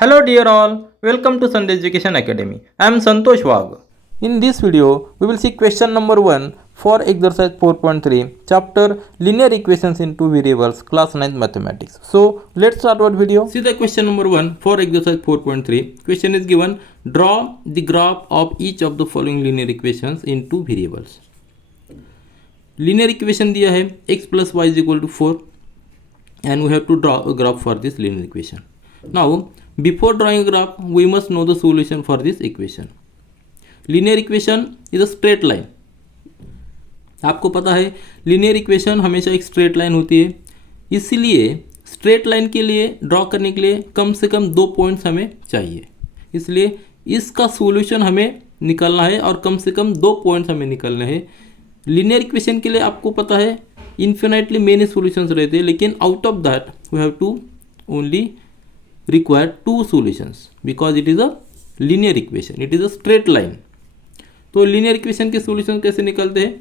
Hello dear all, welcome to Sunday Education Academy. I am Santosh Wagh. In this video, we will see question number 1 for exercise 4.3, chapter linear equations in two variables, class 9 mathematics. So, let's start our video. See the question number 1 for exercise 4.3. Question is given, draw the graph of each of the following linear equations in two variables. Linear equation दिया है x plus y is equal to 4 and we have to draw a graph for this linear equation. Now, before drawing a graph, we must know the solution for this equation. Linear equation is a straight line. आपको पता है linear equation हमेशा एक straight line होती है, इसलिए straight line के लिए ड्रॉ करने के लिए कम से कम 2 पॉइंट्स हमें चाहिए, इसलिए इसका सॉल्यूशन हमें निकालना है और कम से कम 2 पॉइंट्स हमें निकालने हैं. लीनियर इक्वेशन के लिए आपको पता है इन्फिनाइटली मेनी सॉल्यूशंस रहते हैं, लेकिन out of that we have to only require two solutions because it is a linear equation, it is a straight line. तो linear equation के solution कैसे निकलते हैं?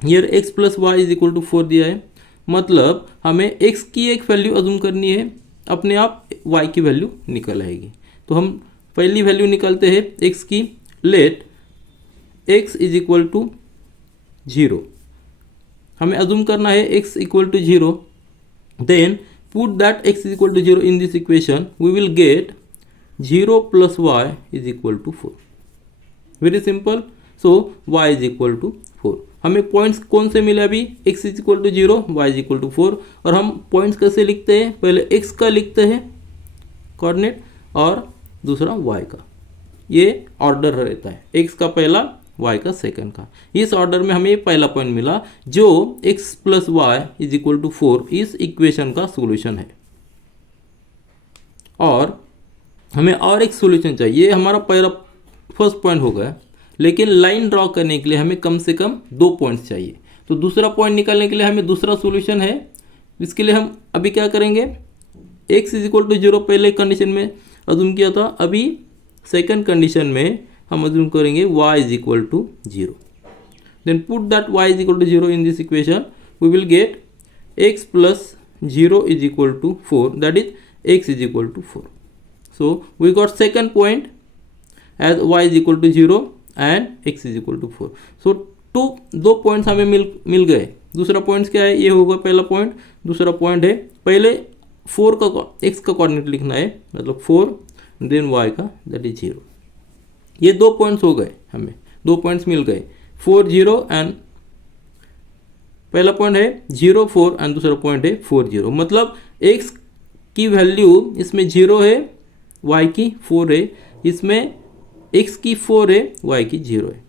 Here x plus y is equal to 4 दिया है, मतलब हमें x की एक वैल्यू अज्यूम करनी है, अपने आप y की वैल्यू निकल आएगी. तो हम पहली वैल्यू निकालते हैं x की. Let x is equal to 0, हमें अज्यूम करना है x equal to 0. Then put that x is equal to 0 in this equation, we will get 0 plus y is equal to 4. Very simple. So y is equal to 4. हमें points कौन से मिले अभी? x is equal to 0, y is equal to 4. और हम points कैसे लिखते हैं? पहले x का लिखते हैं कोऑर्डिनेट और दूसरा y का. ये ऑर्डर रहता है, x का पहला, y का सेकंड का. इस ऑर्डर में हमें पहला पॉइंट मिला जो x plus Y is equal to 4 इस इक्वेशन का सॉल्यूशन है. और हमें और एक सॉल्यूशन चाहिए. ये हमारा पहला फर्स्ट पॉइंट हो गया, लेकिन लाइन ड्रॉ करने के लिए हमें कम से कम 2 पॉइंट्स चाहिए. तो दूसरा पॉइंट निकालने के लिए हमें दूसरा सॉल्यूशन है. इसके लिए हम अभी क्या करेंगे? x इज इक्वल टू 0 पहले कंडीशन में अज्यूम किया था, अभी सेकंड कंडीशन में हम अज्यूम करेंगे y is equal to 0. Then put that y is equal to 0 in this equation, we will get x plus 0 is equal to 4, that is x is equal to 4. So we got second point as y is equal to 0 and x is equal to 4. So दो points हमें मिल गए. दूसरा point क्या है? ये होगा पहला point. दूसरा पॉइंट है पहले 4 का x का कोऑर्डिनेट लिखना है, मतलब 4, देन y का, दैट इज 0. ये 2 पॉइंट्स हो गए, हमें 2 पॉइंट्स मिल गए, 4 0 एंड पहला पॉइंट है 0 4 एंड दूसरा पॉइंट है 4 0. मतलब x की वैल्यू इसमें 0 है, y की 4 है, इसमें x की 4 है, y की 0 है.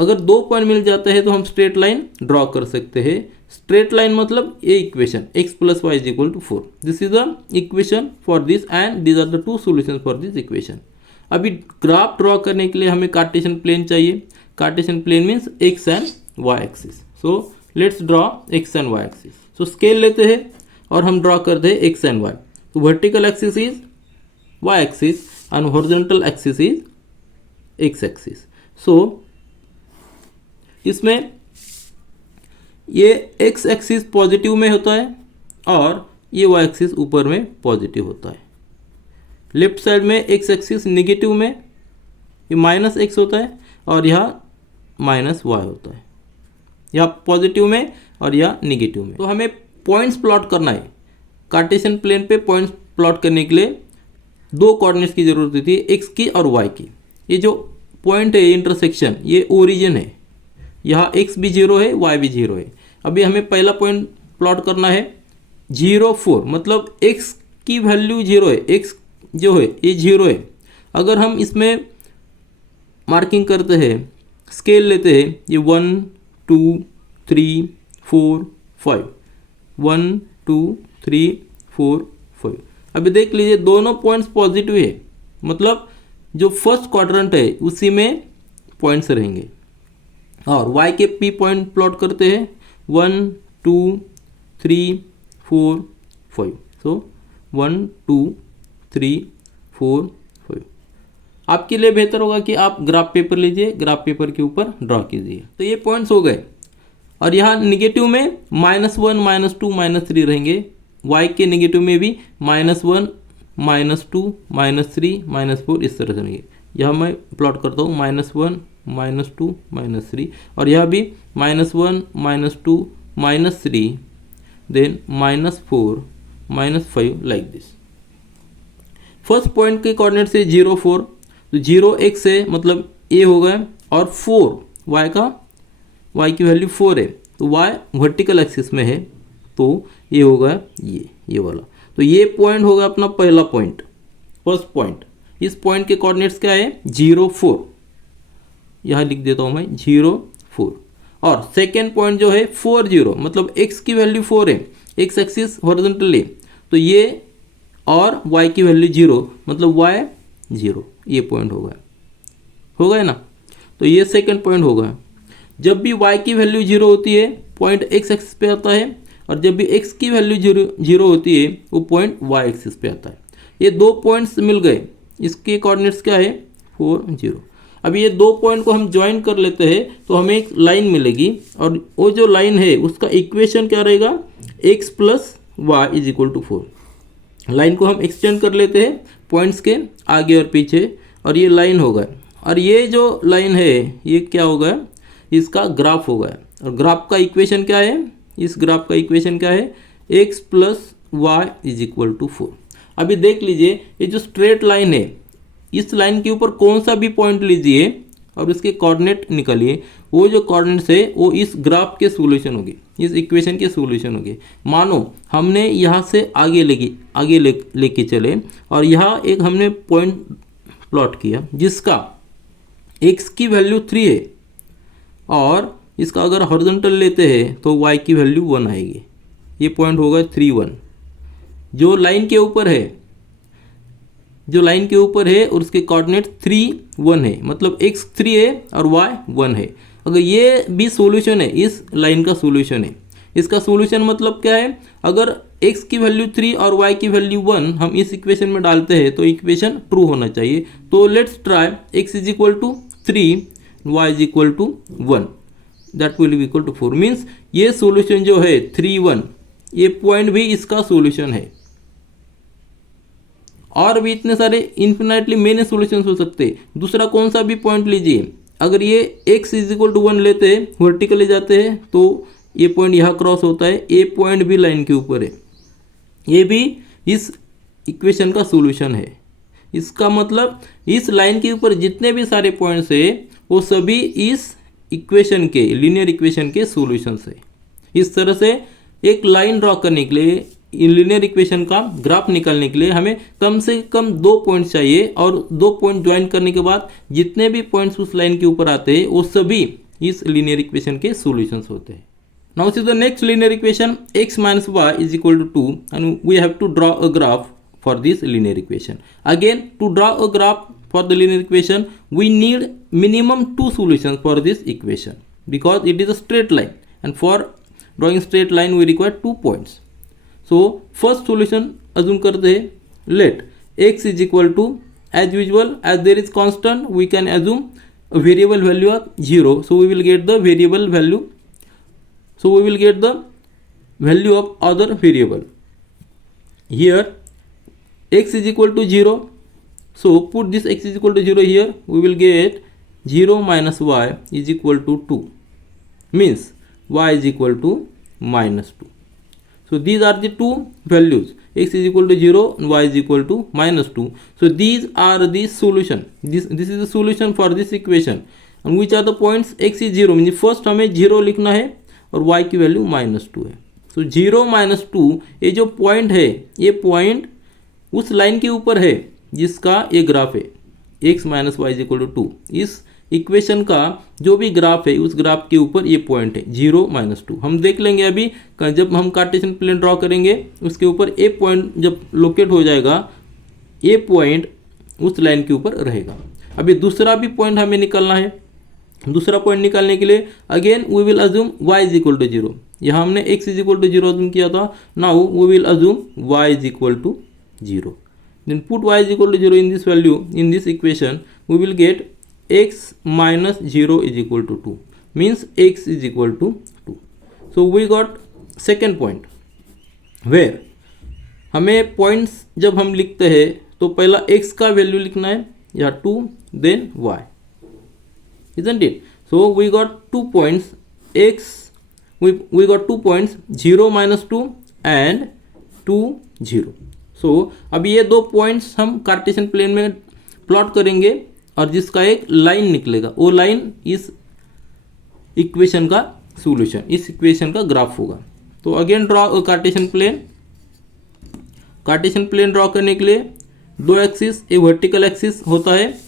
अगर 2 पॉइंट मिल जाते हैं तो हम स्ट्रेट लाइन ड्रॉ कर सकते हैं. स्ट्रेट लाइन मतलब ये equation x plus Y is equal to 4. This is the equation for this and these are the 2 solutions for this equation. अभी ग्राफ ड्रॉ करने के लिए हमें कार्टेशियन प्लेन चाहिए. Cartesian plane means x and y axis. So let's draw x and y axis. So scale लेते हैं और हम ड्रॉ करते हैं x एंड y. तो vertical axis is y axis and horizontal axis is x axis. So इसमें ये x axis positive में होता है और ये y एक्सिस ऊपर में पॉजिटिव होता है. लेफ्ट साइड में x एक्सिस निगेटिव में ये माइनस x होता है और यहाँ माइनस y होता है, यहाँ पॉजिटिव में और यहाँ निगेटिव में. तो हमें पॉइंट्स प्लॉट करना है. कार्टेशियन प्लेन पे पॉइंट्स प्लॉट करने के लिए 2 कोऑर्डिनेट्स की ज़रूरत होती है, x की और y की. ये जो पॉइंट है इंटरसेक्शन, ये ओरिजिन है, यहाँ x भी 0 है, y भी 0 है. अभी हमें पहला पॉइंट प्लॉट करना है 0 4, मतलब x की वैल्यू 0 है, x जो है ये 0 है. अगर हम इसमें मार्किंग करते हैं, स्केल लेते हैं, ये 1 2 3 4 5, 1 2 3 4 5. अभी देख लीजिए दोनों पॉइंट्स पॉजिटिव है, मतलब जो फर्स्ट क्वाड्रेंट है उसी में पॉइंट्स रहेंगे. और y के p पॉइंट प्लॉट करते हैं 1 2 3 4 5. सो 1 2 3 4 5. आपके लिए बेहतर होगा कि आप ग्राफ पेपर लीजिए, ग्राफ पेपर के ऊपर ड्रॉ कीजिए. तो ये पॉइंट्स हो गए और यहाँ निगेटिव में -1 -2 -3 रहेंगे. y के नेगेटिव में भी -1 -2 -3 -4 इस तरह से नहीं है। यह मैं प्लॉट करता हूँ -1 -2 -3 और यह भी -1 -2 -3 then -4 -5 like this. First point के कोऑर्डिनेट से 0 4 तो 0 x है मतलब a होगा और 4 y का y की वैल्यू 4 है तो y वर्टिकल एक्सिस में है तो ये होगा ये वाला। तो ये पॉइंट होगा अपना पहला पॉइंट, फर्स्ट पॉइंट। इस पॉइंट के कोऑर्डिनेट्स क्या है 0 4, यहाँ लिख देता हूँ मैं 0 4। और सेकेंड पॉइंट जो है 4 0 मतलब x की वैल्यू 4 है, x एक्सिस हॉरिजॉन्टल है तो ये और y की वैल्यू 0 मतलब y 0, ये पॉइंट होगा ना। तो ये सेकंड पॉइंट होगा। जब भी y की वैल्यू 0 होती है पॉइंट x एक्सिस पे आता है और जब भी x की वैल्यू 0 होती है वो पॉइंट y एक्सिस पे आता है। ये दो पॉइंट्स मिल गए, इसके कोऑर्डिनेट्स क्या है 4 0। अब ये दो पॉइंट को हम ज्वाइन कर लेते हैं तो हमें एक लाइन मिलेगी और वो जो लाइन है उसका इक्वेशन क्या रहेगा x plus Y is equal to 4। Line को हम एक्सटेंड कर लेते हैं पॉइंट्स के आगे और पीछे और ये लाइन होगा और ये जो लाइन है ये क्या होगा इसका ग्राफ होगा। और ग्राफ का इक्वेशन क्या है, इस ग्राफ का इक्वेशन क्या है x plus Y is equal to 4। अभी देख लीजिए ये जो स्ट्रेट लाइन है इस लाइन के ऊपर कौन सा भी पॉइंट लीजिए और उसके कोऑर्डिनेट निकालिए, वो जो कोऑर्डिनेट्स है वो इस ग्राफ के सॉल्यूशन होंगे, इस इक्वेशन के सॉल्यूशन होंगे। मानो हमने यहाँ से आगे लेके चले और यहाँ एक हमने पॉइंट प्लॉट किया जिसका x की वैल्यू 3 है और इसका अगर हॉरिजॉन्टल लेते हैं तो y की वैल्यू 1 आएगी। ये पॉइंट होगा 3 1 जो लाइन के ऊपर है, जो लाइन के ऊपर है और उसके कोऑर्डिनेट 3 1 है मतलब x 3 है और y 1 है। अगर ये भी सॉल्यूशन है, इस लाइन का सॉल्यूशन है। इसका सॉल्यूशन मतलब क्या है, अगर x की वैल्यू 3 और y की वैल्यू 1 हम इस इक्वेशन में डालते हैं तो इक्वेशन ट्रू होना चाहिए। तो let's try x is equal to 3 y is equal to 1 that will be equal to 4 means ये सॉल्यूशन जो है 3 1 ये पॉइंट भी इसका सॉल्यूशन है। और भी इतने सारे इन्फिनाइटली मेनी सॉल्यूशंस हो सकते हैं। दूसरा कौन सा भी पॉइंट लीजिए, अगर ये x इज इक्वल टू 1 लेते हैं वर्टिकली जाते हैं तो ये पॉइंट यहाँ क्रॉस होता है, ये पॉइंट भी लाइन के ऊपर है, ये भी इस इक्वेशन का सॉल्यूशन है। इसका मतलब इस लाइन के ऊपर जितने भी सारे पॉइंट्स है वो सभी इस इक्वेशन के लीनियर इक्वेशन के सॉल्यूशंस है। इस तरह से एक लाइन ड्रॉ करने के लिए लीनियर इक्वेशन का ग्राफ निकालने के लिए हमें कम से कम 2 पॉइंट्स चाहिए और 2 पॉइंट ज्वाइन करने के बाद जितने भी पॉइंट्स उस लाइन के ऊपर आते हैं वो सभी इस लीनियर इक्वेशन के सॉल्यूशंस होते हैं। Now see the next linear equation x minus y is equal to 2 and we have to draw a graph for this linear equation. Again to draw a graph for the linear equation we need minimum 2 solutions for this equation because it is a straight line and for drawing straight line we require 2 points. So first solution assume करते हैं, let x is equal to as usual as there is constant we can assume a variable value of 0, so we will get the variable value, so we will get the value of other variable. Here x is equal to 0, so put this x is equal to 0 here, we will get 0 minus y is equal to 2 means y is equal to minus 2. So these are the two values, x is equal to 0 and y is equal to minus 2. So these are the solution, this is the solution for this equation. And which are the points, x is 0 means first हमें 0 लिखना है और y की value -2 है। So 0 -2 ये जो point है ये पॉइंट उस लाइन के ऊपर है जिसका ये ग्राफ है x minus Y is equal to 2। इस इक्वेशन का जो भी ग्राफ है उस ग्राफ के ऊपर ये पॉइंट है 0 -2। हम देख लेंगे अभी जब हम कार्टेशियन प्लेन ड्रॉ करेंगे उसके ऊपर ए पॉइंट जब लोकेट हो जाएगा ये पॉइंट उस लाइन के ऊपर रहेगा। अभी दूसरा भी पॉइंट हमें निकालना है। दूसरा पॉइंट निकालने के लिए again we will assume y is equal to 0। यहाँ हमने x is equal to 0 assume किया था। Now we will assume y is equal to 0। Then put y is equal to 0 in this value in this equation we will get x minus 0 is equal to 2 means x is equal to 2. So we got second point where हमें points जब हम लिखते हैं तो पहला x का value लिखना है या 2 then y, isn't it? So we got 2 points x, we got 2 points 0 minus 2 and 2 0. So अब ये दो पॉइंट्स हम कार्टेशियन प्लेन में प्लॉट करेंगे और जिसका एक लाइन निकलेगा, वो लाइन इस इक्वेशन का सॉल्यूशन, इस इक्वेशन का ग्राफ होगा। तो again draw Cartesian plane. Cartesian plane draw करने के लिए दो एक्सिस, एक वर्टिकल एक्सिस होता है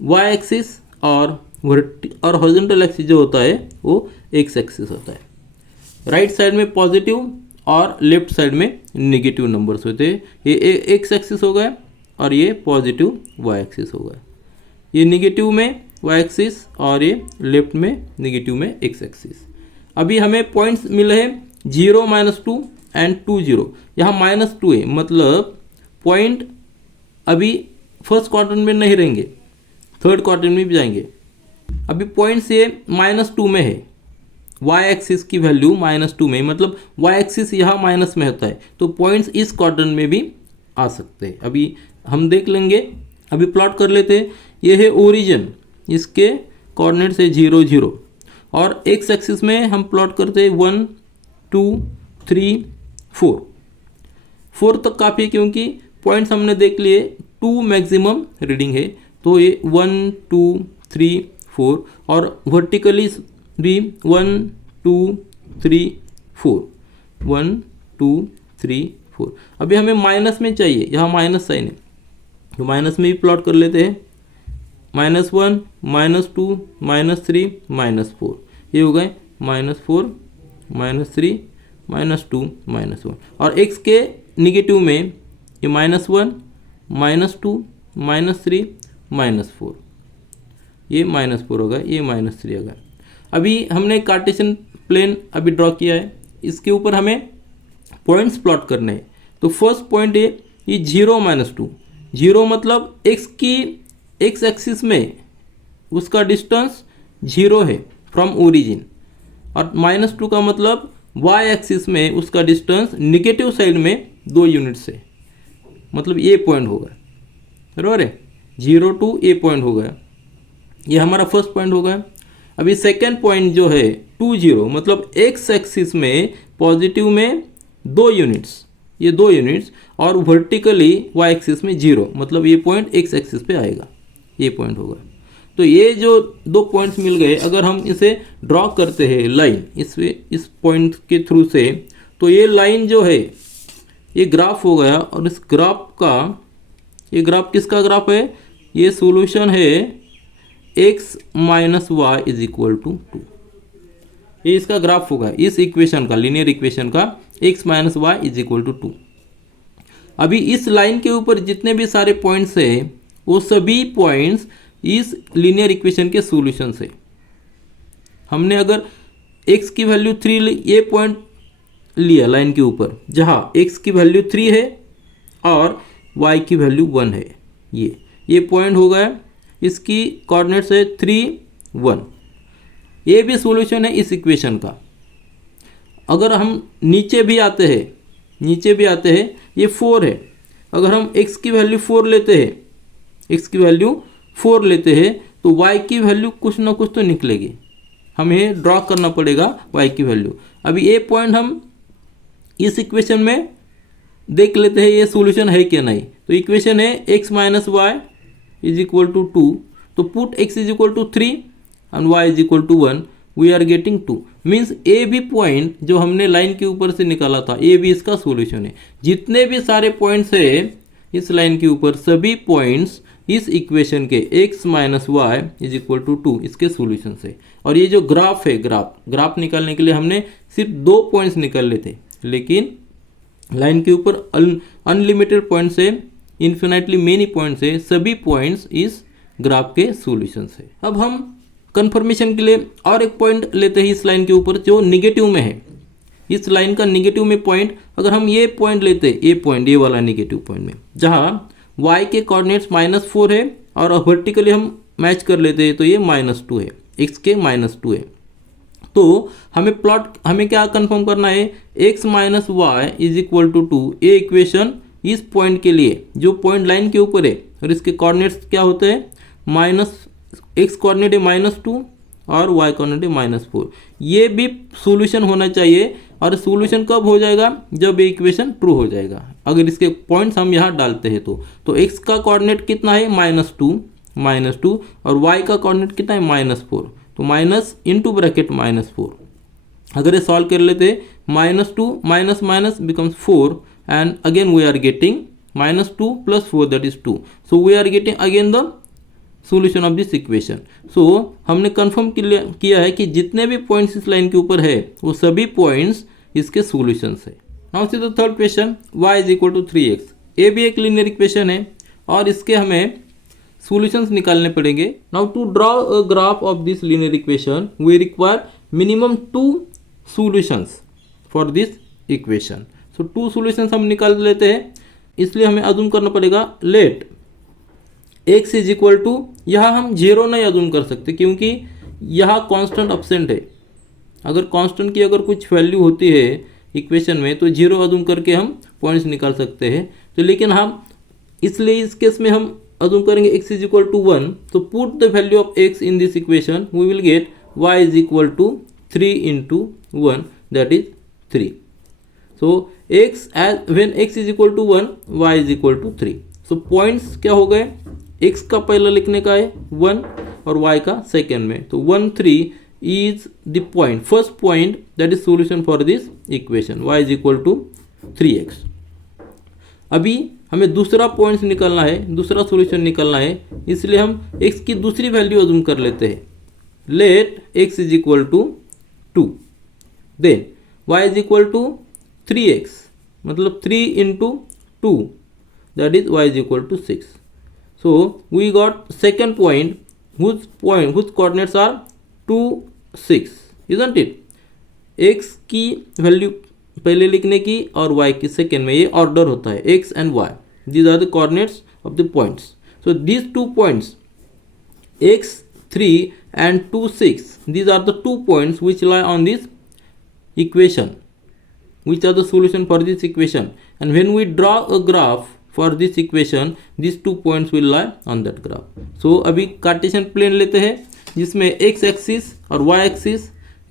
y एक्सिस और हॉरिजॉन्टल एक्सिस जो होता है वो x एक्सिस होता है। राइट साइड में पॉजिटिव और लेफ्ट साइड में नेगेटिव नंबर्स होते हैं। ये x एक्सिस हो गया और ये पॉजिटिव y एक्सिस हो गया। ये नेगेटिव में y एक्सिस और ये लेफ्ट में नेगेटिव में x एक्सिस। अभी हमें पॉइंट्स मिले हैं 0 -2 एंड 2 0। यहाँ -2 है, मतलब पॉइंट अभी फर्स्ट क्वाड्रेंट में नहीं रहेंगे, थर्ड क्वाड्रेंट में भी जाएंगे। अभी पॉइंट्स ये -2 में है, y एक्सिस की वैल्यू -2 में, मतलब y एक्सिस यहाँ माइनस में होता है, तो पॉइंट्स इस क्वाड्रेंट में भी आ सकते हैं। अभी हम देख लेंगे, अभी प्लॉट कर लेते हैं। ये है ओरिजिन, इसके कोऑर्डिनेट्स है 0 0 और x एक्सिस में हम प्लॉट करते हैं 1 2 3 4 तक काफ़ी है क्योंकि पॉइंट्स हमने देख लिए 2 मैक्सिमम रीडिंग है, तो ये 1 2 3 4 और वर्टिकली भी 1 2 3 4 1 2 3 4। अभी हमें माइनस में चाहिए, यहाँ माइनस साइन है तो माइनस में भी प्लॉट कर लेते हैं। -1 -2 -3 -4, ये हो गए -4 -3 -2 -1। और x के निगेटिव में ये -1 -2 -3 -4, ये -4 होगा, ये -3 होगा। अभी हमने कार्टेशियन प्लेन अभी ड्रॉ किया है, इसके ऊपर हमें पॉइंट्स प्लॉट करने हैं। तो फर्स्ट पॉइंट है ये 0 -2, 0 मतलब x एक्सिस में उसका डिस्टेंस 0 है फ्रॉम ओरिजिन, और -2 का मतलब y एक्सिस में उसका डिस्टेंस निगेटिव साइड में 2 यूनिट्स है, मतलब ये पॉइंट होगा, बराबर है। 0 to ए पॉइंट हो गया, ये हमारा फर्स्ट पॉइंट हो गया। अभी सेकेंड पॉइंट जो है 2 0, मतलब x एक्सिस में पॉजिटिव में 2 यूनिट्स, ये 2 यूनिट्स, और वर्टिकली y एक्सिस में 0, मतलब ये पॉइंट x एक्सिस पे आएगा, ये पॉइंट होगा। तो ये जो दो पॉइंट्स मिल गए, अगर हम इसे ड्रॉ करते हैं लाइन इस पॉइंट के थ्रू से, तो ये लाइन जो है ये ग्राफ हो गया। और इस ग्राफ का, ये ग्राफ किसका ग्राफ है? ये सॉल्यूशन है x - y = 2। ये इसका ग्राफ होगा, इस इक्वेशन का, लीनियर इक्वेशन का x - y = 2। अभी इस लाइन के ऊपर जितने भी सारे पॉइंट्स हैं वो सभी पॉइंट्स इस लीनियर इक्वेशन के सॉल्यूशन है। हमने अगर x की वैल्यू 3 ये पॉइंट लिया लाइन के ऊपर, जहाँ x की वैल्यू 3 है और y की वैल्यू 1 है, ये पॉइंट हो गया, इसकी कोऑर्डिनेट्स है 3 1। ये भी सॉल्यूशन है इस इक्वेशन का। अगर हम नीचे भी आते हैं, ये 4 है। अगर हम x की वैल्यू 4 लेते हैं, तो y की वैल्यू कुछ ना कुछ तो निकलेगी, हमें ड्रॉ करना पड़ेगा y की वैल्यू। अभी ये पॉइंट हम इस इक्वेशन में देख लेते हैं, ये सॉल्यूशन है क्या नहीं। तो इक्वेशन है x - y = 2, तो put x = 3 and y = 1, we are getting 2। Means A भी पॉइंट जो हमने लाइन के ऊपर से निकाला था, ये भी इसका सॉल्यूशन है। जितने भी सारे पॉइंट्स है इस लाइन के ऊपर, सभी पॉइंट्स इस इक्वेशन के x - y = 2 इसके सॉल्यूशन है। और ये जो ग्राफ है, ग्राफ निकालने के लिए हमने सिर्फ 2 पॉइंट्स निकाल लेते, लेकिन लाइन के ऊपर अनलिमिटेड पॉइंट्स है, इन्फिनाइटली मेनी पॉइंट्स है, सभी पॉइंट्स इस ग्राफ के सॉल्यूशन है। अब हम कंफर्मेशन के लिए और एक पॉइंट लेते हैं इस लाइन के ऊपर जो निगेटिव में है। इस लाइन का निगेटिव में पॉइंट, अगर हम ये पॉइंट लेते हैं, ये वाला निगेटिव पॉइंट में, जहाँ y के कोऑर्डिनेट्स -4 है और वर्टिकली हम मैच कर लेते हैं, तो ये -2 है, x के -2 है। तो हमें क्या कंफर्म करना है? x - y = 2, ये इक्वेशन इस पॉइंट के लिए जो पॉइंट लाइन के ऊपर है और इसके कोऑर्डिनेट्स क्या होते हैं, माइनस एक्स कोऑर्डिनेट है -2 और वाई कोऑर्डिनेट है -4। ये भी सॉल्यूशन होना चाहिए और सॉल्यूशन कब हो जाएगा, जब ये इक्वेशन ट्रू हो जाएगा। अगर इसके पॉइंट्स हम यहाँ डालते हैं तो एक्स का कोऑर्डिनेट कितना है -2 और वाई का कोऑर्डिनेट कितना है -4, तो माइनस इंटू ब्रैकेट -4। अगर ये सॉल्व कर लेते -2 minus minus becomes 4 and again we are getting -2 plus 4 that is 2, so we are getting again the solution of this equation। so हमने कंफर्म किया है कि जितने भी पॉइंट्स इस लाइन के ऊपर है वो सभी पॉइंट्स इसके सॉल्यूशंस है। Now see the third question, y = 3x। ये भी एक लीनियर इक्वेशन है और इसके हमें सॉल्यूशंस निकालने पड़ेंगे। Now to draw a graph of this linear equation we require minimum 2 solutions for this equation. So 2 solutions हम निकाल लेते हैं, इसलिए हमें अज्यूम करना पड़ेगा लेट x = यहाँ हम 0 नहीं अज्यूम कर सकते क्योंकि यहाँ कांस्टेंट अब्सेंट है। अगर कांस्टेंट की अगर कुछ वैल्यू होती है इक्वेशन में तो 0 अज्यूम करके हम पॉइंट्स निकाल सकते हैं। तो लेकिन हम इसलिए इस केस में हम अज्यूम करेंगे x = 1, तो put the value of x in this equation we will get y = 3 × 1 that is 3। so x as when x = 1 y = 3। so points क्या हो गए, x का पहला लिखने का है 1 और y का सेकेंड में, तो 1 3 is the point, first point that is solution for this equation y = 3x। अभी हमें दूसरा पॉइंट्स निकालना है, दूसरा सॉल्यूशन निकालना है, इसलिए हम x की दूसरी वैल्यू अज्यूम कर लेते हैं। Late x = 2 then y = 3x मतलब 3 × 2 that is y = 6। so we got second point whose coordinates are 2 6, isn't it। x की वैल्यू पहले लिखने की और y की सेकेंड में, ये ऑर्डर होता है x and y, these are the coordinates of the points। so these 2 points x 3 and 2 6, these are the 2 points which lie on this equation, which are the solution for this equation, and when we draw a graph for this equation these 2 points will lie on that graph। so अभी Cartesian plane लेते हैं जिसमें x axis और y axis,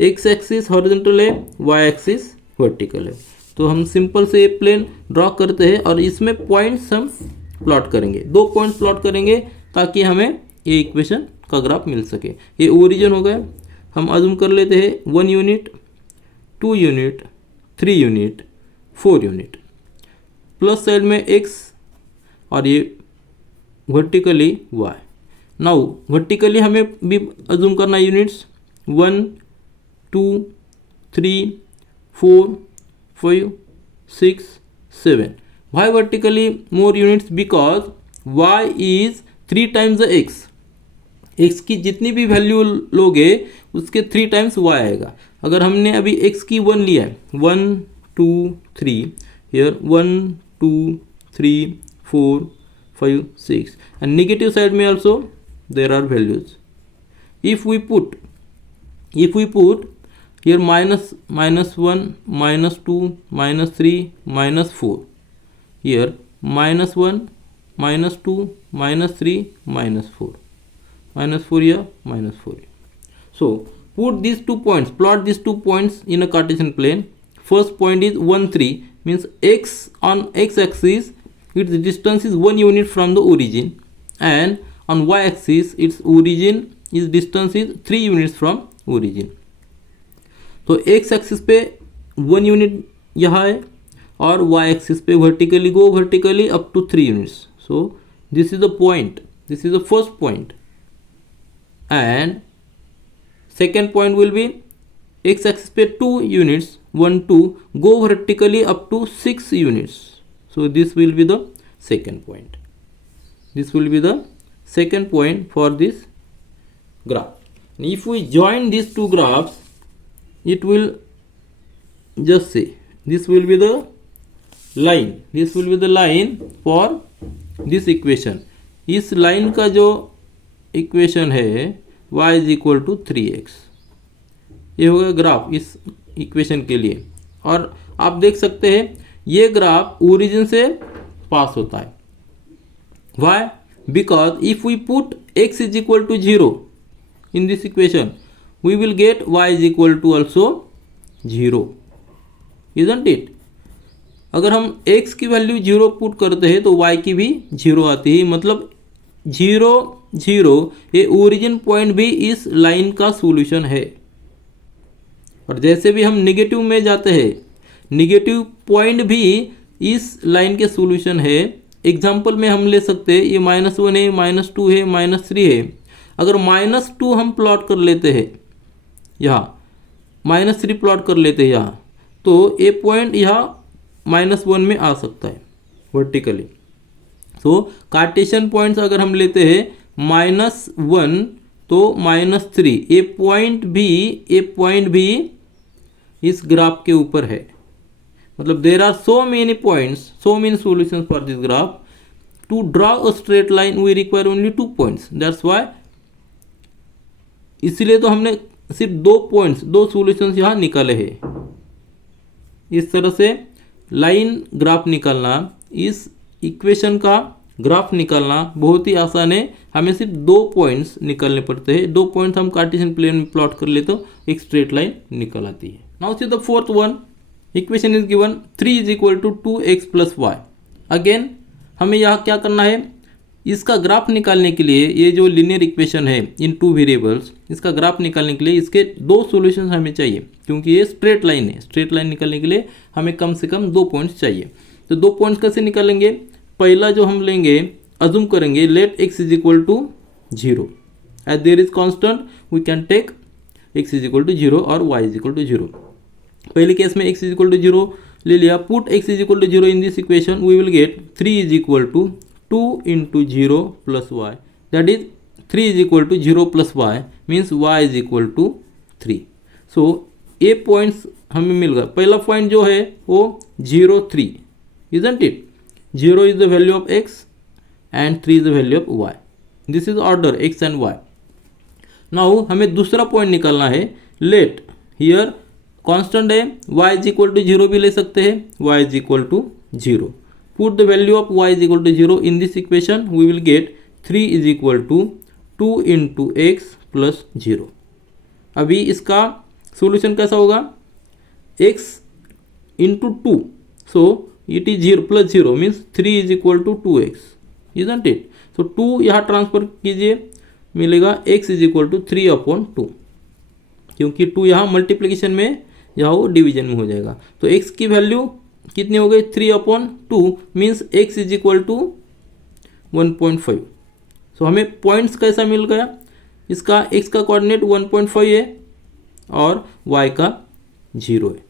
x axis horizontal है, y axis vertical है। तो हम simple से ये प्लेन ड्रॉ करते हैं और इसमें पॉइंट्स हम प्लॉट करेंगे, 2 पॉइंट्स प्लॉट करेंगे ताकि हमें ये इक्वेशन का ग्राफ मिल सके। ये ओरिजिन हो गया, हम अज्यूम कर लेते हैं 1 unit 2 unit 3 unit 4 unit, plus side में x और ये वर्टिकली y। नाउ वर्टिकली हमें भी अज्यूम करना units 1 2 3 4 5 6 7। why vertically more units, because y is 3 times the x। x की जितनी भी वैल्यू लोगे उसके 3 टाइम्स y आएगा। अगर हमने अभी x की 1 लिया है 1 2 3 here 1 2 3 4 5 6 and negative side में also there are values। if we put here minus 1 minus 2 minus 3 minus 4, here minus 1 minus 2 minus 3 minus 4 here minus 4 here। so put these 2 points, plot these 2 points in a Cartesian plane। first point is 1 3 means x on x axis its distance is 1 unit from the origin, and on y axis its origin is distance is 3 units from origin। तो x axis पे 1 unit यहाँ है और y axis पे vertically go vertically up to 3 units. So this is the point, this is the first point, and second point will be x axis पे 2 units 1 2 go vertically up to 6 units. So this will be the second point, this will be the second point for this graph। and if we join these 2 graphs it will just say this will be the line, this will be the line for this equation। इस line का जो equation है y = 3x, ये होगा graph इस equation के लिए। और आप देख सकते हैं ये ग्राफ ओरिजिन से पास होता है। Why? Because if we put x is equal to 0 in this equation we will get y is equal to also 0, isn't it? अगर हम x की वैल्यू 0 पुट करते हैं तो y की भी 0 आती है, मतलब 0 0 ये ओरिजिन पॉइंट भी इस लाइन का सॉल्यूशन है। और जैसे भी हम नेगेटिव में जाते हैं, नेगेटिव पॉइंट भी इस लाइन के सॉल्यूशन है। एग्जाम्पल में हम ले सकते हैं ये -1 है, -2 है, -3 है। अगर -2 हम प्लॉट कर लेते हैं यहाँ, -3 प्लॉट कर लेते हैं यहाँ, तो ये पॉइंट यहाँ -1 में आ सकता है वर्टिकली। तो कार्टेशियन पॉइंट्स अगर हम लेते हैं -1 तो -3, ये पॉइंट भी इस ग्राफ के ऊपर है। मतलब there are so many points, so many solutions for this graph. To draw a straight line we require only 2 points, that's why. इसलिए तो हमने सिर्फ 2 पॉइंट्स, 2 सॉल्यूशंस यहाँ निकाले हैं। इस तरह से लाइन ग्राफ निकालना, इस इक्वेशन का ग्राफ निकालना बहुत ही आसान है। हमें सिर्फ 2 पॉइंट्स निकालने पड़ते हैं। 2 पॉइंट्स हम कार्टेशियन प्लेन में प्लॉट कर ले तो एक स्ट्रेट लाइन निकल आती है। Now see the fourth one, equation is given 3 is equal to 2x plus Y. Again हमें यहाँ क्या करना है, इसका ग्राफ निकालने के लिए ये जो लीनियर इक्वेशन है इन 2 वेरिएबल्स, इसका ग्राफ निकालने के लिए इसके 2 सॉल्यूशंस हमें चाहिए, क्योंकि ये स्ट्रेट लाइन है। स्ट्रेट लाइन निकालने के लिए हमें कम से कम 2 पॉइंट्स चाहिए। तो 2 पॉइंट्स कैसे निकालेंगे? पहला जो हम लेंगे, अज्यूम करेंगे let x is equal to 0, as there is constant we can take x is equal to 0 और y इज इक्वल टू 0। पहले केस में x इज इक्वल टू 0 ले लिया, put x is equal to 0 in this equation we will get 3 is equal to 2 into 0 plus y, that is 3 is equal to 0 plus y means y is equal to 3। So ये points हमें मिल गया। पहला point जो है वो 0 3, isn't it? 0 is the value of x and 3 is the value of y. This is order x and y. Now हमें दूसरा point निकालना है। लेट हियर कांस्टेंट है, y is equal to 0 भी ले सकते हैं, y is equal to 0. Put the value of y is equal to 0 in this equation, we will get 3 is equal to 2 into x plus 0. अभी इसका solution कैसा होगा? x into 2, so it is 0 plus 0 means 3 is equal to 2x, isn't it? So 2 यहाँ transfer कीजिए, मिलेगा x is equal to 3 upon 2, क्योंकि 2 यहाँ multiplication में, यहाँ वो डिवीजन में हो जाएगा। तो x की वैल्यू कितनी हो गई? 3 upon 2 means x is equal to 1.5। सो हमें पॉइंट्स कैसा मिल गया? इसका x का कोऑर्डिनेट 1.5 है और y का 0 है।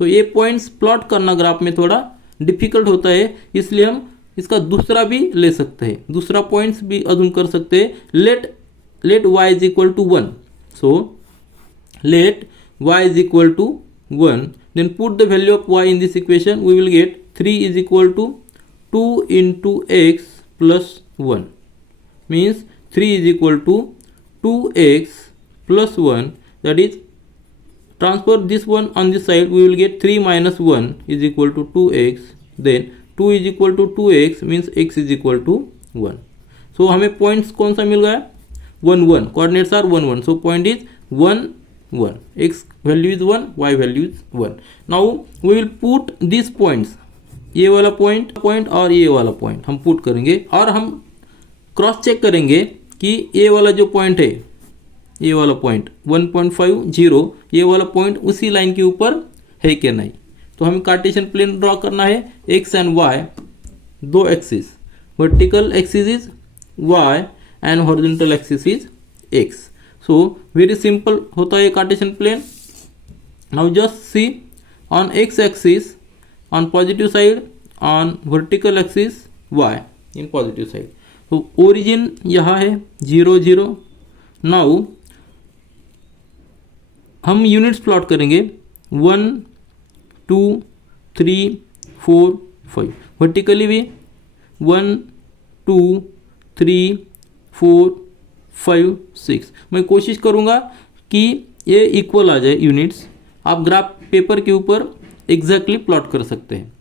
तो ये पॉइंट्स प्लॉट करना ग्राफ में थोड़ा डिफिकल्ट होता है, इसलिए हम इसका दूसरा भी ले सकते हैं, दूसरा पॉइंट्स भी अज्यूम कर सकते हैं। Let y is equal to 1, so let y is equal to 1, then put the value of y in this equation, we will get 3 is equal to 2 into x plus 1 means 3 is equal to 2x plus 1, that is transfer this one on this side, we will get 3 minus 1 is equal to 2x, then 2 is equal to 2x means x is equal to 1. So हमें points कौन सा मिल गया? 1 1, coordinates are 1 1, so point is 1 1, x value is 1, y value is 1. Now we will put these points, ये वाला point और ये वाला point हम पुट करेंगे और हम क्रॉस चेक करेंगे कि ये वाला जो पॉइंट है, ये वाला पॉइंट 1.50, ये वाला पॉइंट उसी लाइन के ऊपर है कि नहीं। तो हमें कार्टेशियन प्लेन ड्रॉ करना है, x एंड y दो axis, vertical axis is y and horizontal axis is x. So very simple होता है cartesian plane. Now just see on x axis on positive side, on vertical axis y in positive side. तो origin यहाँ है 0 0. now हम units plot करेंगे 1 2 3 4 5, vertically भी 1 2 3 4 5 6. मैं कोशिश करूँगा कि ये इक्वल आ जाए यूनिट्स. आप ग्राफ पेपर के ऊपर एग्जैक्टली प्लॉट कर सकते हैं.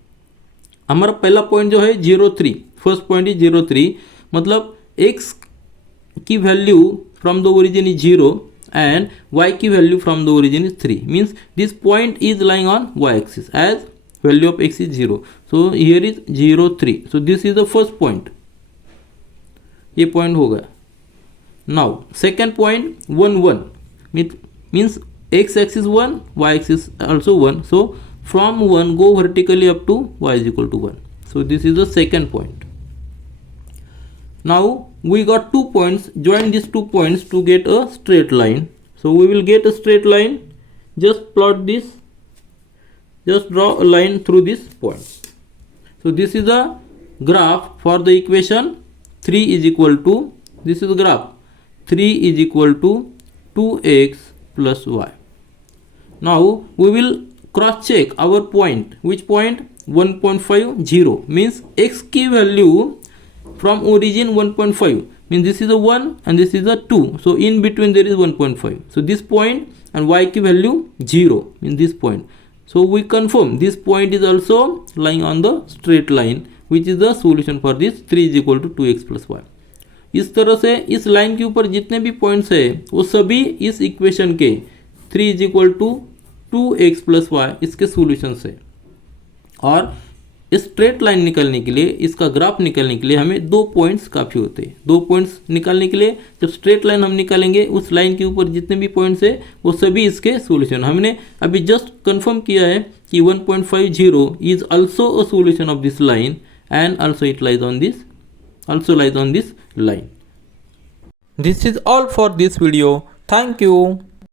हमारा पहला पॉइंट जो है 0,3, फर्स्ट पॉइंट इज 0,3, मतलब x की value from the origin is 0 and y की value from the origin is 3, means this point is lying on y axis as value of x is 0. So here is 0,3. So this is the first point, ये point होगा. Now second point 1,1 means x axis 1, y axis also 1. So from 1 go vertically up to y is equal to 1. So this is the second point. Now we got 2 points. Join these 2 points to get a straight line. So we will get a straight line. Just plot this. Just draw a line through this point. So this is a graph for the equation 3 is equal to, this is a graph 3 is equal to 2x plus y. Now we will cross check our point. Which point? 1.50 means x की value from origin 1.5 means this is a 1 and this is a 2. So in between there is 1.5. So this point and y की value 0 in this point. So we confirm this point is also lying on the straight line, which is the solution for this 3 is equal to 2x plus y. इस तरह से इस line के ऊपर जितने भी points है वो सभी इस इक्वेशन के 3 is equal to 2x plus y इसके सॉल्यूशन है. और स्ट्रेट लाइन निकलने के लिए, इसका ग्राफ निकलने के लिए हमें 2 पॉइंट्स काफ़ी होते हैं. 2 पॉइंट्स निकालने के लिए जब स्ट्रेट लाइन हम निकालेंगे उस लाइन के ऊपर जितने भी पॉइंट्स है वो सभी इसके सॉल्यूशन. हमने अभी जस्ट कंफर्म किया है कि 1.50 is also a solution of this line and also it lies on this, also lies on this line. This is all for this video. Thank you.